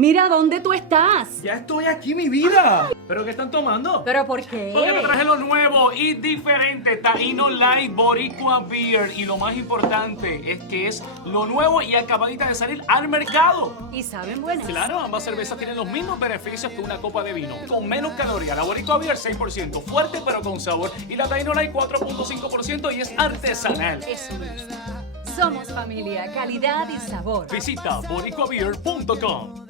Mira, ¿dónde tú estás? Ya estoy aquí, mi vida. ¿Pero qué están tomando? ¿Pero por qué? Porque te traje lo nuevo y diferente, Taíno Light Boricua Beer. Y lo más importante es que es lo nuevo y acabadita de salir al mercado. ¿Y saben buenas? Claro, ambas cervezas tienen los mismos beneficios que una copa de vino, con menos calorías. La Boricua Beer 6%, fuerte pero con sabor. Y la Taíno Light 4.5% y es artesanal. Eso me gusta. Somos familia, calidad y sabor. Visita boricuabeer.com.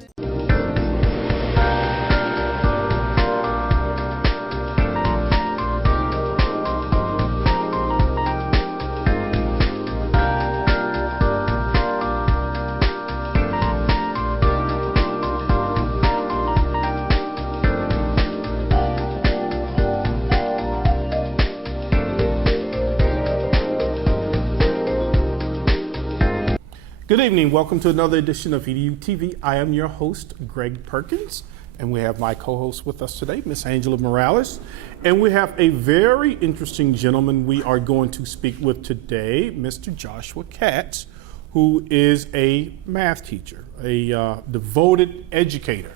Good evening. Welcome to another edition of EduTV. I am your host, Greg Perkins, and we have my co-host with us today, Miss Angela Morales. And we have a very interesting gentleman we are going to speak with today, Mr. Joshua Katz, who is a math teacher, a devoted educator.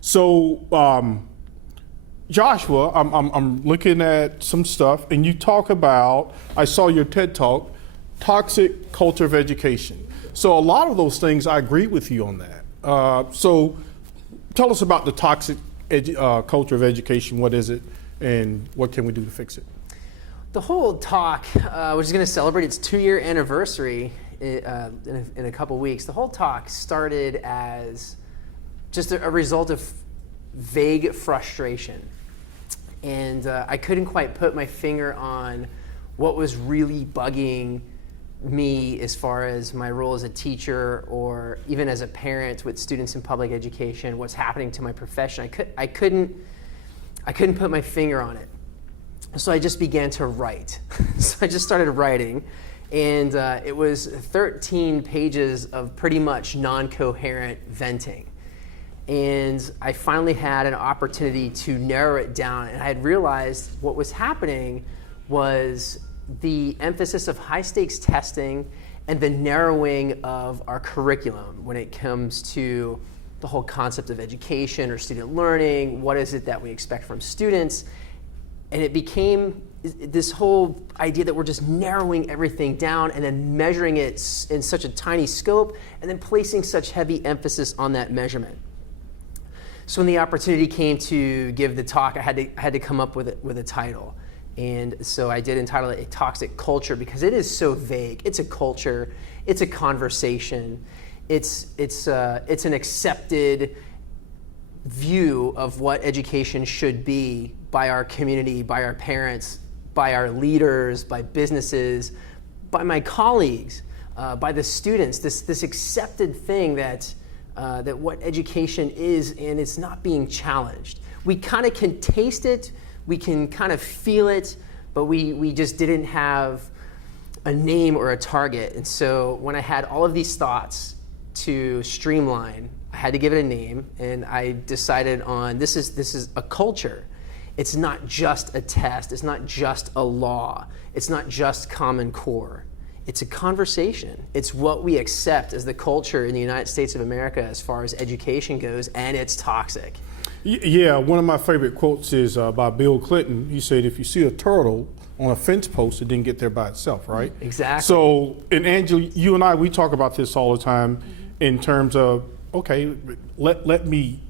So, Joshua, I'm looking at some stuff, and you talk about, I saw your TED Talk, toxic culture of education. So a lot of those things, I agree with you on that. So tell us about the toxic culture of education. What is it, and what can we do to fix it? The whole talk, which is going to celebrate its 2-year anniversary in a couple weeks, the whole talk started as just a result of vague frustration. And I couldn't quite put my finger on what was really bugging me as far as my role as a teacher or even as a parent with students in public education, what's happening to my profession. I couldn't put my finger on it. So I just began to write. So I just started writing, and it was 13 pages of pretty much non-coherent venting. And I finally had an opportunity to narrow it down, and I had realized what was happening was the emphasis of high-stakes testing and the narrowing of our curriculum when it comes to the whole concept of education or student learning. What is it that we expect from students? And it became this whole idea that we're just narrowing everything down and then measuring it in such a tiny scope and then placing such heavy emphasis on that measurement. So when the opportunity came to give the talk, I had to come up with a title. And so I did entitle it A Toxic Culture because it is so vague. It's a culture, it's a conversation, it's an accepted view of what education should be by our community, by our parents, by our leaders, by businesses, by my colleagues, by the students, this accepted thing that what education is, and it's not being challenged. We kind of can taste it, we can kind of feel it, but we just didn't have a name or a target. And so when I had all of these thoughts to streamline, I had to give it a name, and I decided on this is a culture. It's not just a test, it's not just a law, it's not just Common Core. It's a conversation. It's what we accept as the culture in the United States of America as far as education goes, and it's toxic. Yeah, one of my favorite quotes is by Bill Clinton. He said, if you see a turtle on a fence post, it didn't get there by itself, right? Exactly. So, and Angela, you and I, we talk about this all the time in terms of, okay, let me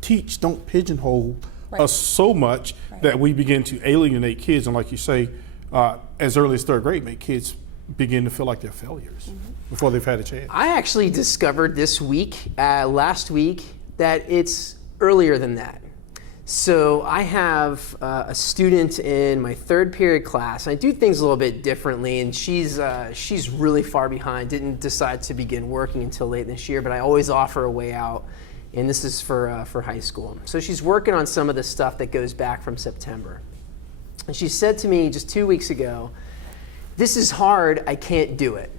teach, don't pigeonhole us so much that we begin to alienate kids. And like you say, as early as 3rd grade, make kids begin to feel like they're failures before they've had a chance. I actually discovered this week, last week, that it's earlier than that. So I have a student in my 3rd period class. I do things a little bit differently, and she's really far behind, didn't decide to begin working until late this year, but I always offer a way out, and this is for high school. So she's working on some of the stuff that goes back from September. And she said to me just 2 weeks ago, "This is hard, I can't do it."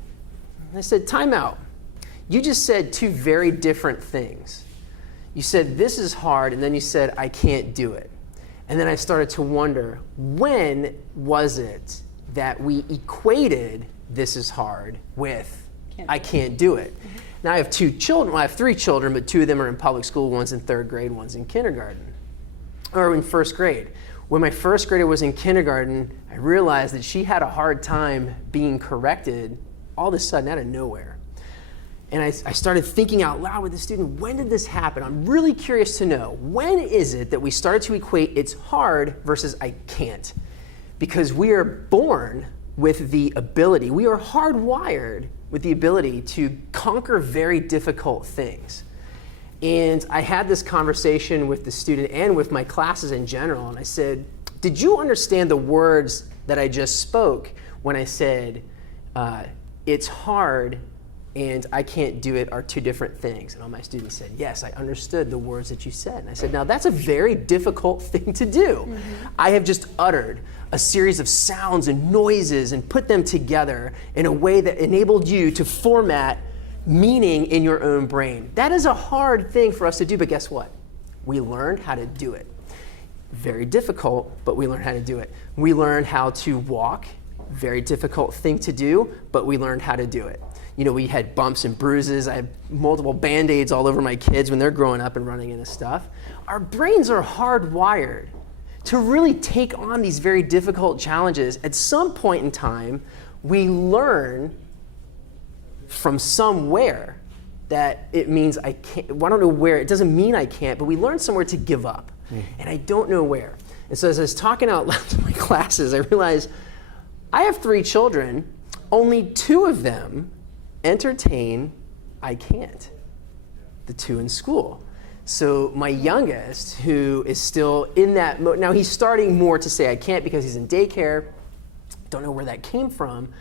And I said, time out. You just said 2 very different things. You said, this is hard, and then you said, I can't do it. And then I started to wonder, when was it that we equated this is hard with I can't do it? Now I have 2 children, well, I have 3 children, but 2 of them are in public school, one's in 3rd grade, one's in kindergarten, or in 1st grade. When my 1st grader was in kindergarten, I realized that she had a hard time being corrected all of a sudden out of nowhere. And I started thinking out loud with the student, when did this happen? I'm really curious to know, when is it that we started to equate it's hard versus I can't? Because we are born with the ability, we are hardwired with the ability to conquer very difficult things. And I had this conversation with the student and with my classes in general, and I said, did you understand the words that I just spoke when I said, it's hard and I can't do it are 2 different things? And all my students said, yes, I understood the words that you said. And I said, now that's a very difficult thing to do. I have just uttered a series of sounds and noises and put them together in a way that enabled you to format meaning in your own brain. That is a hard thing for us to do, but guess what? We learned how to do it. Very difficult, but we learned how to do it. We learned how to walk. Very difficult thing to do, but we learned how to do it. You know, we had bumps and bruises. I have multiple Band-Aids all over my kids when they're growing up and running into stuff. Our brains are hardwired to really take on these very difficult challenges. At some point in time, we learn from somewhere that it means I can't, well, I don't know where, it doesn't mean I can't, but we learn somewhere to give up. And I don't know where. And so as I was talking out loud to my classes, I realized I have 3 children, only 2 of them entertain I can't, the 2 in school. So my youngest, who is still in that mode, now he's starting more to say I can't because he's in daycare, don't know where that came from,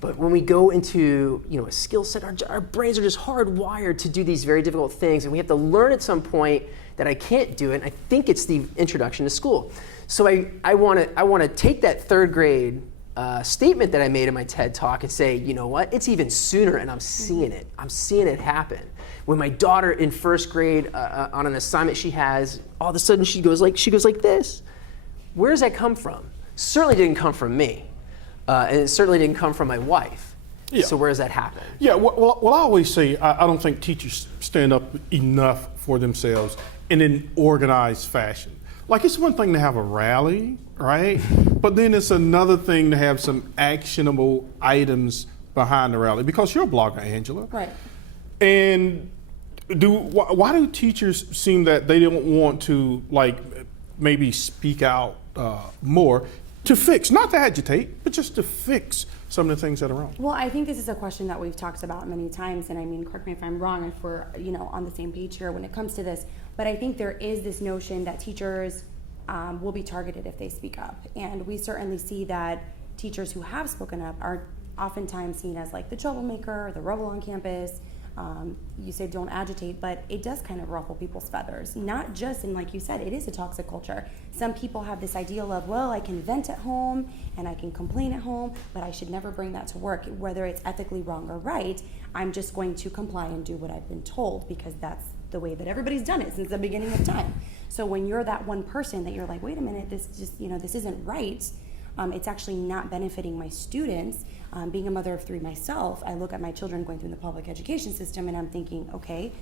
but when we go into a skill set, our brains are just hardwired to do these very difficult things, and we have to learn at some point that I can't do it, and I think it's the introduction to school. So I want to take that 3rd grade statement that I made in my TED Talk and say, you know what, it's even sooner, and I'm seeing it. I'm seeing it happen. When my daughter in 1st grade, on an assignment she has, all of a sudden she goes like this. Where does that come from? Certainly didn't come from me. And it certainly didn't come from my wife. Yeah. So where does that happen? Yeah, well I always say I don't think teachers stand up enough for themselves in an organized fashion. Like, it's one thing to have a rally, right? But then it's another thing to have some actionable items behind the rally, because you're a blogger, Angela. Right. And why do teachers seem that they don't want to, like, maybe speak out more to fix, not to agitate, but just to fix some of the things that are wrong? Well, I think this is a question that we've talked about many times, and I mean, correct me if I'm wrong, if we're on the same page here when it comes to this, but I think there is this notion that teachers will be targeted if they speak up, and we certainly see that teachers who have spoken up are oftentimes seen as like the troublemaker, the rebel on campus. You say don't agitate, but it does kind of ruffle people's feathers. Not just, and like you said, it is a toxic culture. Some people have this ideal of, well, I can vent at home and I can complain at home, but I should never bring that to work. Whether it's ethically wrong or right, I'm just going to comply and do what I've been told because that's the way that everybody's done it since the beginning of time. So when you're that one person that you're like, wait a minute, this just, this isn't right. It's actually not benefiting my students. Being a mother of 3 myself, I look at my children going through the public education system and I'm thinking, okay,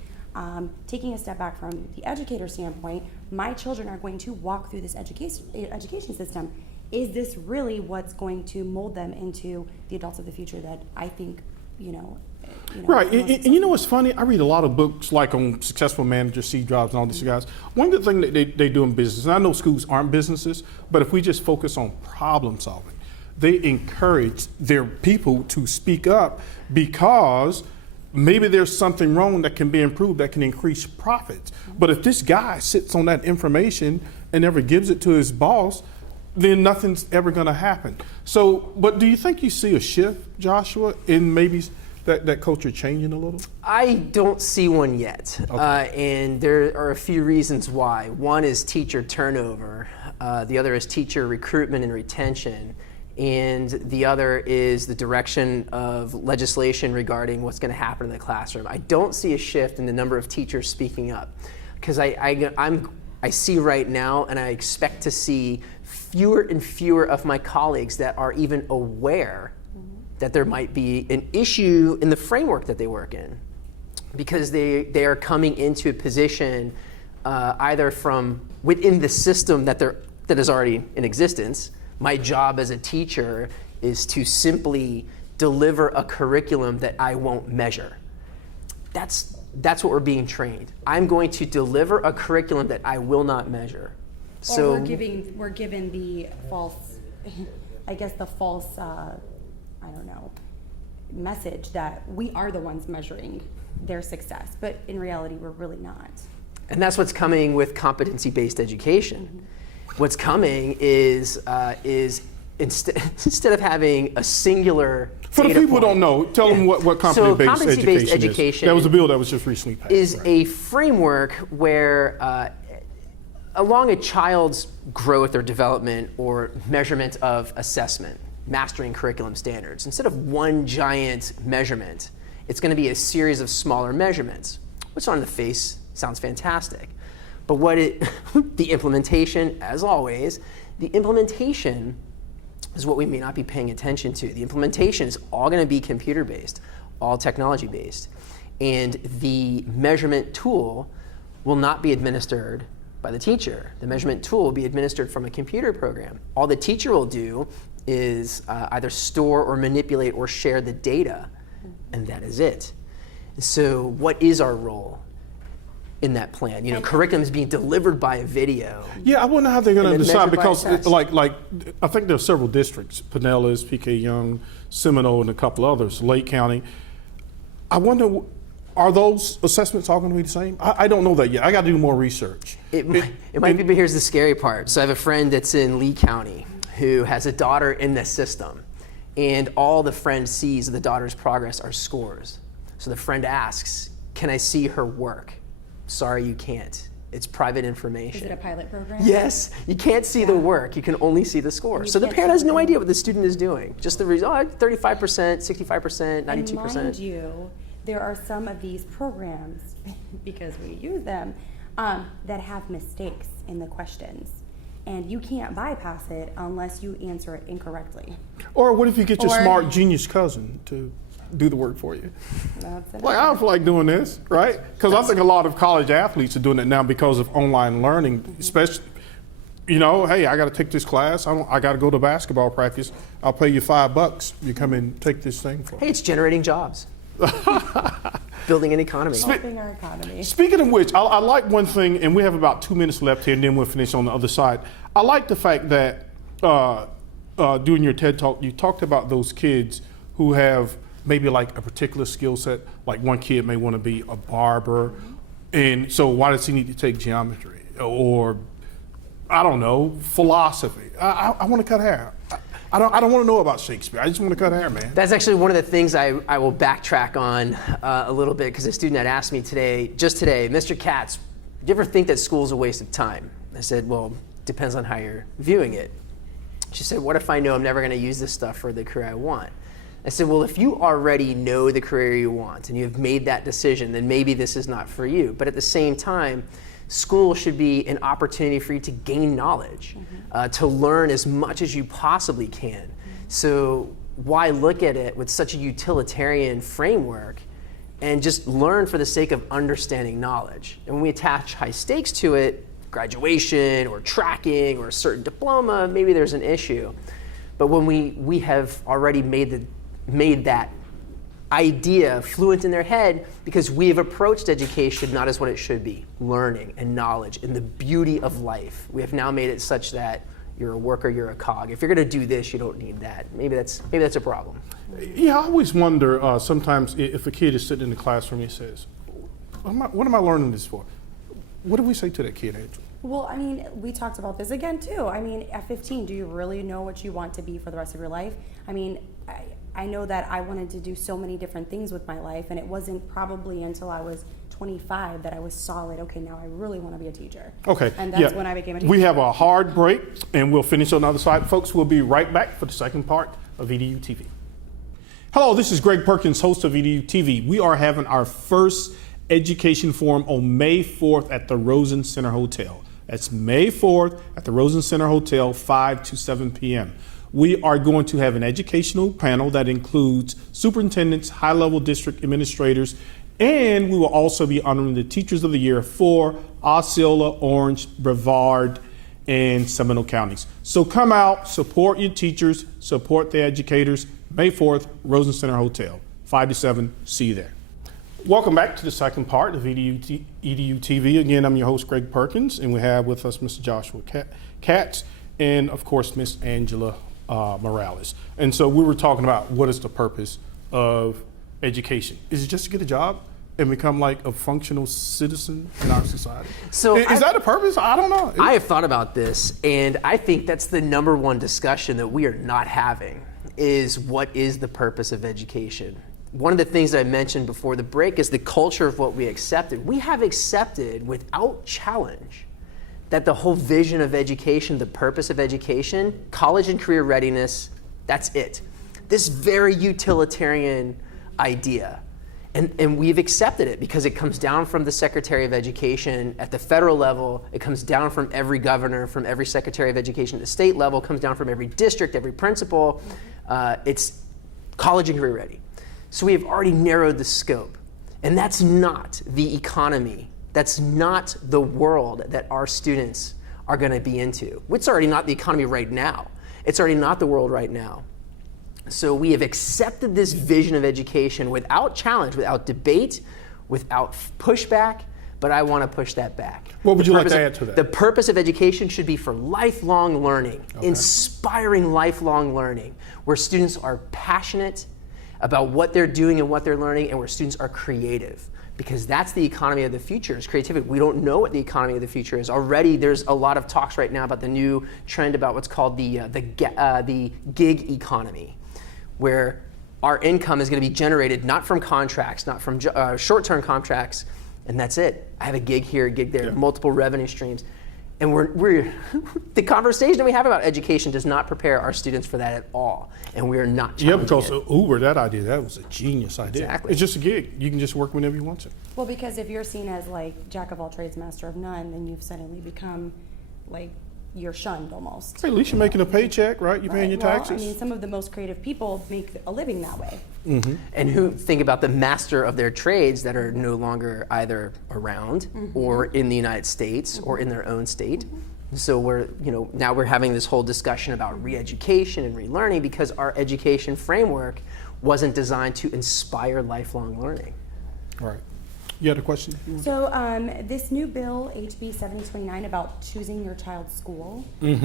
taking a step back from the educator standpoint, my children are going to walk through this education system. Is this really what's going to mold them into the adults of the future that I think, Right, and you know what's funny? I read a lot of books like on successful managers, Steve Jobs, and all these guys. One good thing that they do in business, and I know schools aren't businesses, but if we just focus on problem solving, they encourage their people to speak up because maybe there's something wrong that can be improved, that can increase profits. But if this guy sits on that information and never gives it to his boss, then nothing's ever going to happen. So, but do you think you see a shift, Joshua, in maybe that culture changing a little? I don't see one yet, Okay. And there are a few reasons why. One is teacher turnover, the other is teacher recruitment and retention, and the other is the direction of legislation regarding what's going to happen in the classroom. I don't see a shift in the number of teachers speaking up, because I see right now, and I expect to see fewer and fewer of my colleagues that are even aware that there might be an issue in the framework that they work in. because they are coming into a position either from within the system that is already in existence. My job as a teacher is to simply deliver a curriculum that I won't measure. That's what we're being trained. I'm going to deliver a curriculum that I will not measure. So or we're given the false, I guess the false, I don't know, message that we are the ones measuring their success, but in reality, we're really not. And that's what's coming with competency-based education. What's coming is instead of having a singular For the people who don't know, tell them what competency-based education is. That was a bill that was just recently passed. Is a framework where along a child's growth or development or measurement of assessment, mastering curriculum standards, instead of one giant measurement, it's going to be a series of smaller measurements, which on the face sounds fantastic. But the implementation, as always, the implementation is what we may not be paying attention to. The implementation is all going to be computer-based, all technology-based. And the measurement tool will not be administered by the teacher. The measurement tool will be administered from a computer program. All the teacher will do is either store or manipulate or share the data, and that is it. So what is our role in that plan? You know, curriculum is being delivered by a video. Yeah, I wonder how they're going to decide, because like I think there are several districts, Pinellas, PK Young, Seminole, and a couple others, Lake County. I wonder, are those assessments all going to be the same? I don't know that yet. I got to do more research. It might be, but here's the scary part. So I have a friend that's in Lee County who has a daughter in this system, and all the friend sees of the daughter's progress are scores. So the friend asks, can I see her work? Sorry, you can't. It's private information. Is it a pilot program? Yes, you can't see the work. You can only see the score. So the parent has no idea what the student is doing. Just the result, 35%, 65%, 92%. And mind you, there are some of these programs, because we use them, that have mistakes in the questions. And you can't bypass it unless you answer it incorrectly. Or what if you get your smart genius cousin to do the work for you? Like, I feel like doing this, right? Because I think a lot of college athletes are doing it now because of online learning, especially, you know, hey, I got to take this class. I got to go to basketball practice. I'll pay you $5. You come and take this thing for me. Hey, it's generating jobs. Building an economy. Helping our economy. Speaking of which, I like one thing, and we have about 2 minutes left here, and then we'll finish on the other side. I like the fact that during your TED Talk, you talked about those kids who have maybe like a particular skill set. Like one kid may want to be a barber, and so why does he need to take geometry? Or, I don't know, philosophy. I want to cut hair. I don't want to know about Shakespeare. I just want to cut hair, man. That's actually one of the things I will backtrack on a little bit, because a student had asked me just today, Mr. Katz, do you ever think that school's a waste of time? I said, well, depends on how you're viewing it. She said, what if I know I'm never going to use this stuff for the career I want? I said, well, if you already know the career you want and you've made that decision, then maybe this is not for you. But at the same time, school should be an opportunity for you to gain knowledge, to learn as much as you possibly can. So why look at it with such a utilitarian framework and just learn for the sake of understanding knowledge? And when we attach high stakes to it, graduation or tracking or a certain diploma, maybe there's an issue. But when we have already made that idea fluent in their head, because we have approached education not as what it should be, learning and knowledge and the beauty of life. We have now made it such that you're a worker, you're a cog. If you're going to do this, you don't need that. Maybe that's a problem. Yeah, I always wonder sometimes if a kid is sitting in the classroom and he says, what am I learning this for? What do we say to that kid, Angela? Well, I mean, we talked about this again too. I mean, at 15, do you really know what you want to be for the rest of your life? I mean, I know that I wanted to do so many different things with my life, and it wasn't probably until I was 25 that I was solid. Okay, now I really want to be a teacher. Okay. And that's when I became a teacher. We have a hard break, and we'll finish on the other side. Folks, we'll be right back for the second part of EduTV. Hello, this is Greg Perkins, host of EduTV. We are having our first education forum on May 4th at the Rosen Center Hotel. That's May 4th at the Rosen Center Hotel, 5 to 7 p.m. We are going to have an educational panel that includes superintendents, high-level district administrators, And we will also be honoring the Teachers of the Year for Osceola, Orange, Brevard, and Seminole counties. So come out, support your teachers, support the educators. May 4th, Rosen Center Hotel, 5 to 7. See you there. Welcome back to the second part of EduTV. Again, I'm your host, Greg Perkins, and we have with us Mr. Joshua Katz and, of course, Miss Angela Morales. And so we were talking about what is the purpose of education. Is it just to get a job and become like a functional citizen in our society? So is that a purpose? I don't know. I have thought about this, and I think that's the number one discussion that we are not having is what is the purpose of education? One of the things I mentioned before the break is the culture of what we accepted. We have accepted without challenge that the whole vision of education, the purpose of education, college and career readiness, that's it. This very utilitarian idea. And we've accepted it because it comes down from the Secretary of Education at the federal level. It comes down from every governor, from every Secretary of Education at the state level, comes down from every district, every principal. It's college and career ready. So we have already narrowed the scope. And that's not the economy. That's not the world that our students are going to be into. It's already not the economy right now. It's already not the world right now. So we have accepted this vision of education without challenge, without debate, without pushback, but I want to push that back. What would you like to add to that? The purpose of education should be for lifelong learning, inspiring lifelong learning, where students are passionate about what they're doing and what they're learning, and where students are creative. Because that's the economy of the future, is creativity. We don't know what the economy of the future is. Already there's a lot of talks right now about the new trend about what's called the gig economy, where our income is going to be generated not from contracts, not from short-term contracts, and that's it. I have a gig here, a gig there, multiple revenue streams. And we're the conversation that we have about education does not prepare our students for that at all, and we are not challenging because it. Uber, that idea, that was a genius idea. Exactly. It's just a gig. You can just work whenever you want to. Well, because if you're seen as like jack of all trades, master of none, then you've suddenly become like you're shunned almost. Hey, at least you're making a paycheck, right? You're paying your taxes. Well, I mean, some of the most creative people make a living that way. Mm-hmm. And who think about the master of their trades that are no longer either around or in the United States or in their own state. So now we're having this whole discussion about re-education and relearning because our education framework wasn't designed to inspire lifelong learning. Right. You had a question? So this new bill, HB 7029, about choosing your child's school, we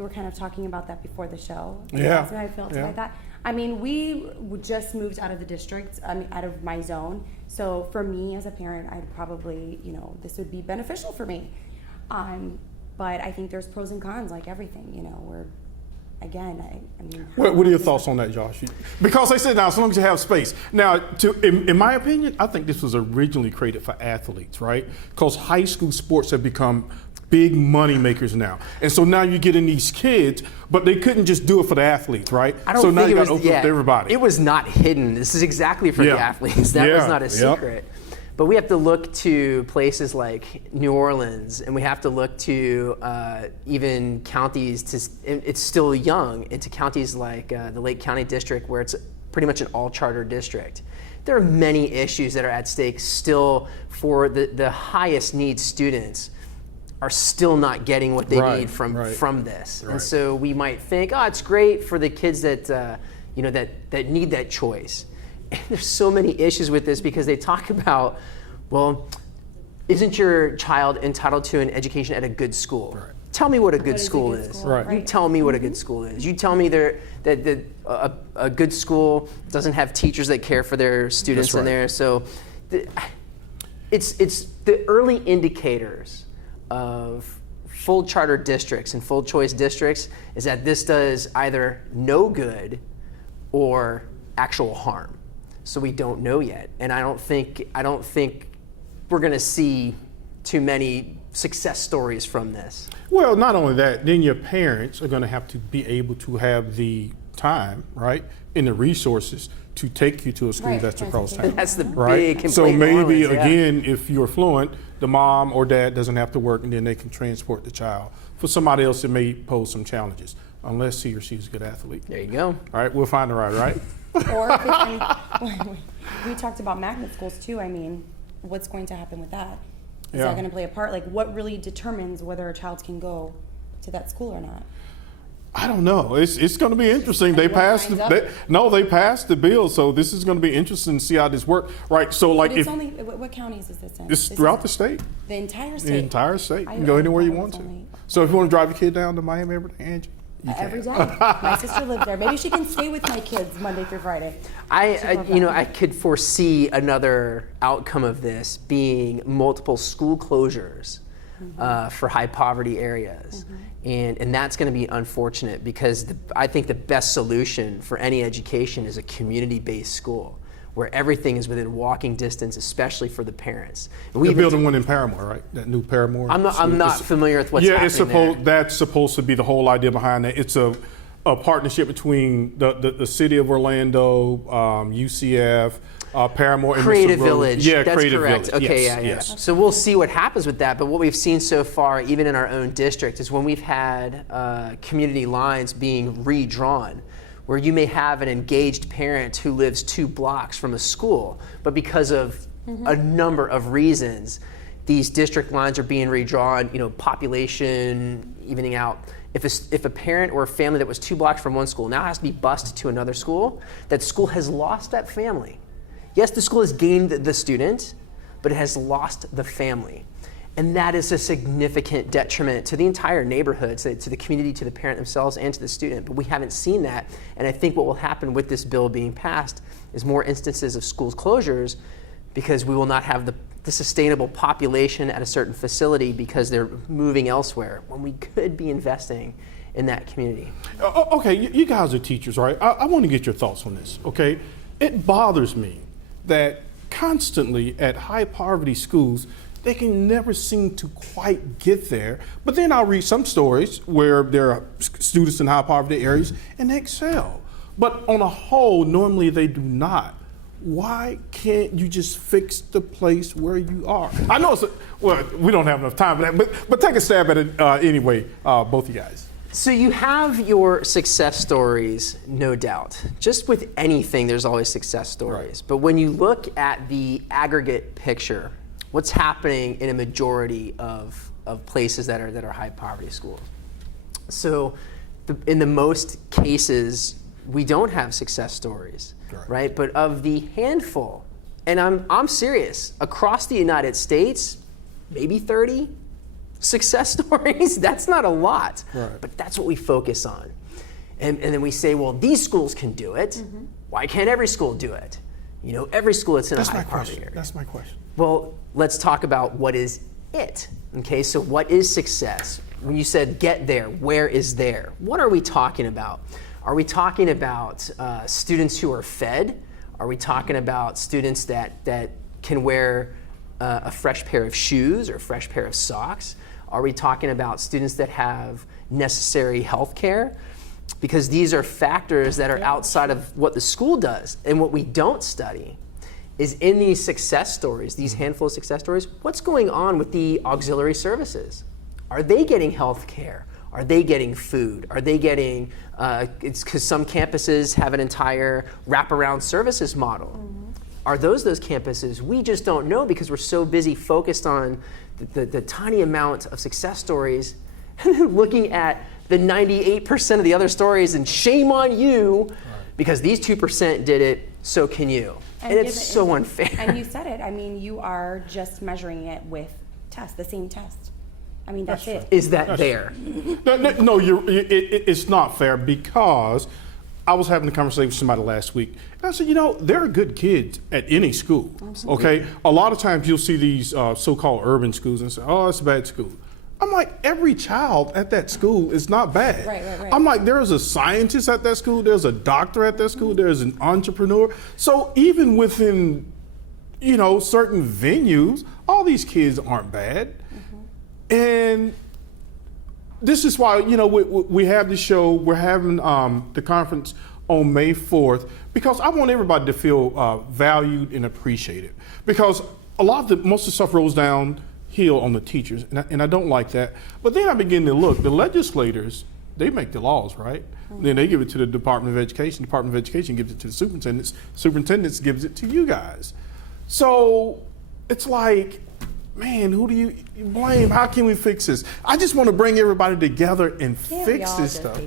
were kind of talking about that before the show. Yeah. That's how I felt about that. I mean, we just moved out of the district, out of my zone. So for me as a parent, I'd probably, this would be beneficial for me. But I think there's pros and cons, like everything, Again, I mean. What are your thoughts on that, Josh? Because they said now, as long as you have space. Now, in my opinion, I think this was originally created for athletes, right? Because high school sports have become big money makers now. And so now you're getting these kids, but they couldn't just do it for the athletes, right? I don't so think now you it got was, to open up to everybody. It was not hidden. This is exactly for the athletes. That was not a secret. But we have to look to places like New Orleans, and we have to look to even counties, it's still young, into counties like the Lake County District, where it's pretty much an all-charter district. There are many issues that are at stake still for the highest need students are still not getting what they need from this. Right. And so we might think, it's great for the kids that that need that choice. And there's so many issues with this because they talk about, well, isn't your child entitled to an education at a good school? Right. Tell me what a good school is. Right. You tell me what a good school is. You tell me that a good school doesn't have teachers that care for their students in there. So it's the early indicators of full charter districts and full choice districts is that this does either no good or actual harm. So we don't know yet, and I don't think we're going to see too many success stories from this. Well, not only that, then your parents are going to have to be able to have the time, right, and the resources to take you to a school that's across town. That's the right? big complaint. So maybe, in Orleans, again, if you're fluent, the mom or dad doesn't have to work, and then they can transport the child. For somebody else, it may pose some challenges, unless he or she is a good athlete. There you go. All right, we'll find the right? Or if it's We talked about magnet schools too. I mean, what's going to happen with that? Is Yeah. that going to play a part? Like, what really determines whether a child can go to that school or not? I don't know. It's going to be interesting. They Like, what passed lines up? they passed the bill, so this is going to be interesting to see how this works. Right. So like But it's if only, what counties is this in? it's This throughout is the state. The entire state? The entire state. You I- can go I anywhere you thought it want was to. only- So if you want to drive your kid down to Miami every day, Angie, you can. Every day. My sister lives there. Maybe she can stay with my kids Monday through Friday. I could foresee another outcome of this being multiple school closures for high poverty areas. And that's going to be unfortunate because I think the best solution for any education is a community-based school where everything is within walking distance, especially for the parents. And They're building one in Paramore, right? That new Paramore. I'm not familiar with what's yeah, happening it's supposed. there. That's supposed to be the whole idea behind that. It's a partnership between the city of Orlando, UCF, Paramore, and Creative Mr. Rhodes. Village. Yeah, That's Creative correct. Village. Okay, yes, yeah. yes. So we'll see what happens with that. But what we've seen so far, even in our own district, is when we've had community lines being redrawn, where you may have an engaged parent who lives 2 blocks from a school, but because of a number of reasons, these district lines are being redrawn. Population evening out. If a parent or a family that was 2 blocks from one school now has to be bused to another school, that school has lost that family. Yes, the school has gained the student, but it has lost the family. And that is a significant detriment to the entire neighborhood, to the community, to the parent themselves, and to the student. But we haven't seen that. And I think what will happen with this bill being passed is more instances of schools closures because we will not have the sustainable population at a certain facility because they're moving elsewhere when we could be investing in that community. Okay, you guys are teachers, right? I want to get your thoughts on this, okay? It bothers me that constantly at high poverty schools, they can never seem to quite get there. But then I'll read some stories where there are students in high poverty areas and they excel. But on a whole, normally they do not. Why can't you just fix the place where you are? I know we don't have enough time for that, but take a stab at it anyway, both of you guys. So you have your success stories, no doubt. Just with anything, there's always success stories. Right. But when you look at the aggregate picture, what's happening in a majority of places that are high poverty schools? So in the most cases, we don't have success stories, right? But of the handful, and I'm serious, across the United States, maybe 30 success stories. That's not a lot, but that's what we focus on. And then we say, well, these schools can do it. Why can't every school do it? Every school that's in a high poverty area. That's my question. Well, let's talk about what is it. Okay, so what is success? When you said get there, where is there? What are we talking about? Are we talking about students who are fed? Are we talking about students that can wear a fresh pair of shoes or a fresh pair of socks? Are we talking about students that have necessary health care? Because these are factors that are outside of what the school does. And what we don't study is in these success stories, these handful of success stories, what's going on with the auxiliary services? Are they getting health care? Are they getting food? Are they getting, it's because some campuses have an entire wraparound services model. Are those campuses? We just don't know because we're so busy focused on the tiny amount of success stories and then looking at the 98% of the other stories and shame on you because these 2% did it, so can you. And it's so unfair. And you said it. I mean, you are just measuring it with tests, the same test. I mean, that's it. Is that there? No, it's not fair because I was having a conversation with somebody last week. And I said, there are good kids at any school, okay? A lot of times you'll see these so-called urban schools and say, oh, it's a bad school. I'm like, every child at that school is not bad. Right. I'm like, there's a scientist at that school, there's a doctor at that school, there's an entrepreneur. So even within, certain venues, all these kids aren't bad. And this is why, we have the show, we're having the conference on May 4th, because I want everybody to feel valued and appreciated. Because most of the stuff rolls downhill on the teachers, and I don't like that. But then I begin to look, the legislators they make the laws, right? Then they give it to the Department of Education. Department of Education gives it to the superintendents. Superintendents gives it to you guys. So it's like, man, who do you blame? How can we fix this? I just want to bring everybody together and fix this stuff.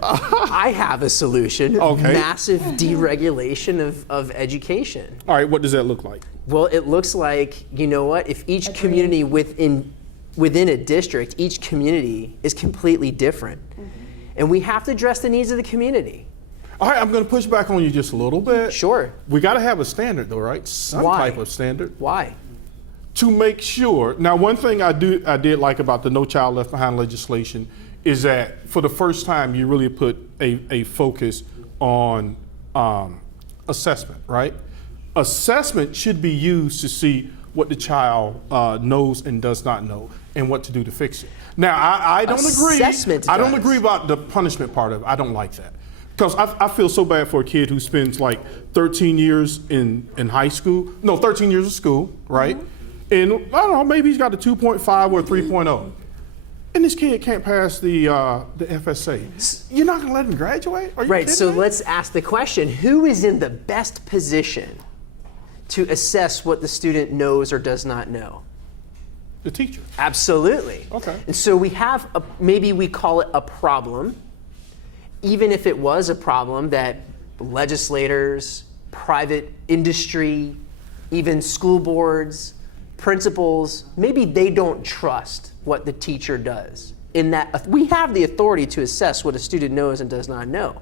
I have a solution. Okay. Massive deregulation of education. All right, what does that look like? Well, it looks like, you know what, if each community within a district, each community is completely different. And we have to address the needs of the community. All right, I'm going to push back on you just a little bit. Sure. We got to have a standard though, right? Some Why? type of standard. Why? To make sure. Now, one thing I did like about the No Child Left Behind legislation is that for the first time you really put a focus on assessment, right? Assessment should be used to see what the child knows and does not know and what to do to fix it. Now, I don't Assessment agree. I don't does. agree about the punishment part of it. I don't like that. Because I feel so bad for a kid who spends like 13 years in high school. No, 13 years of school, right? And I don't know, maybe he's got a 2.5 or a 3.0. And this kid can't pass the FSA. You're not going to let him graduate? Are you Right, kidding so me? let's ask the question, who is in the best position to assess what the student knows or does not know? The teacher. Absolutely. Okay. And so we have, maybe we call it a problem, even if it was a problem that legislators, private industry, even school boards, principals, maybe they don't trust what the teacher does. In that we have the authority to assess what a student knows and does not know.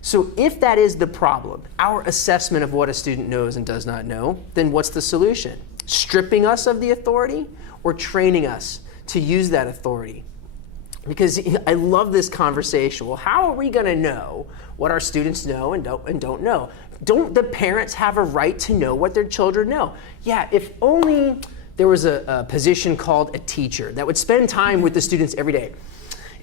So if that is the problem, our assessment of what a student knows and does not know, then what's the solution? Stripping us of the authority or training us to use that authority? Because I love this conversation. Well, how are we going to know what our students know and don't know? Don't the parents have a right to know what their children know? Yeah, if only there was a position called a teacher that would spend time with the students every day.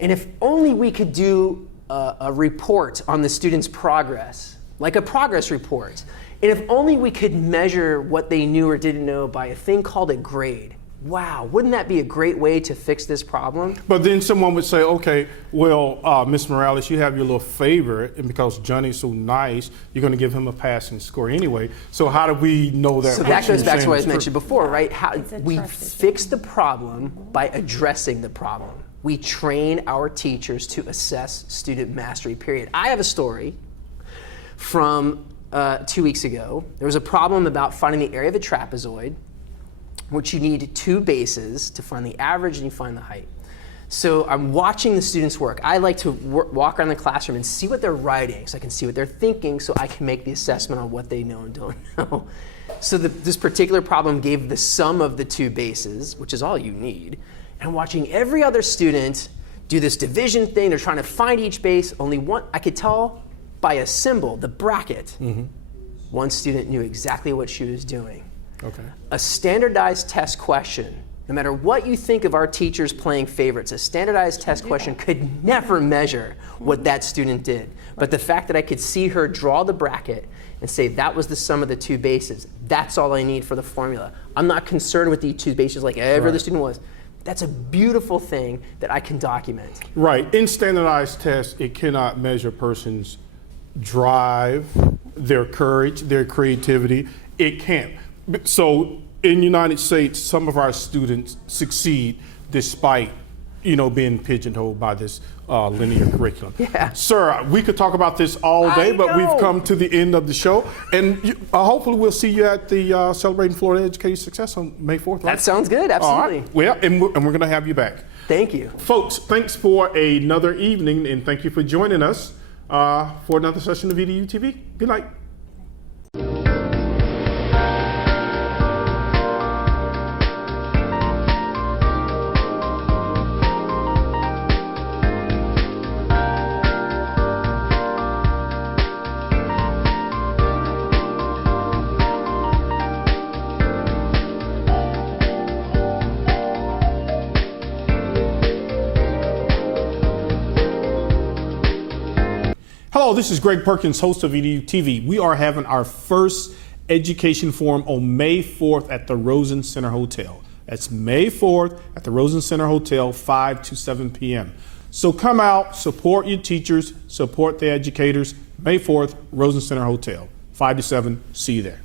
And if only we could do a report on the students' progress, like a progress report. And if only we could measure what they knew or didn't know by a thing called a grade. Wow, wouldn't that be a great way to fix this problem? But then someone would say, okay, well, Miss Morales, you have your little favorite, and because Johnny's so nice, you're going to give him a passing score anyway. So how do we know that? So what that goes you're back to saying what I is mentioned true? before, right? How we trust fix the problem by addressing the problem. We train our teachers to assess student mastery, period. I have a story from 2 weeks ago. There was a problem about finding the area of a trapezoid, which you need two bases to find the average and you find the height. So I'm watching the students work. I like to walk around the classroom and see what they're writing so I can see what they're thinking so I can make the assessment on what they know and don't know. So this particular problem gave the sum of the two bases, which is all you need. And I'm watching every other student do this division thing. They're trying to find each base. Only one, I could tell by a symbol, the bracket, one student knew exactly what she was doing. Okay. A standardized test question, no matter what you think of our teachers playing favorites, a standardized test question could never measure what that student did. But the fact that I could see her draw the bracket and say that was the sum of the two bases, that's all I need for the formula. I'm not concerned with the two bases like every other student was. That's a beautiful thing that I can document. Right. In standardized tests, it cannot measure a person's drive, their courage, their creativity. It can't. So in the United States, some of our students succeed despite, being pigeonholed by this linear curriculum. Yeah. Sir, we could talk about this all day, but we've come to the end of the show. And hopefully we'll see you at the Celebrating Florida Educating Success on May 4th. Right? That sounds good, absolutely. All right. Well, and we're going to have you back. Thank you. Folks, thanks for another evening, and thank you for joining us for another session of EduTV. Good night. Hello, this is Greg Perkins, host of EduTV. We are having our first education forum on May 4th at the Rosen Center Hotel. That's May 4th at the Rosen Center Hotel, 5 to 7 p.m. So come out, support your teachers, support the educators. May 4th, Rosen Center Hotel, 5 to 7. See you there.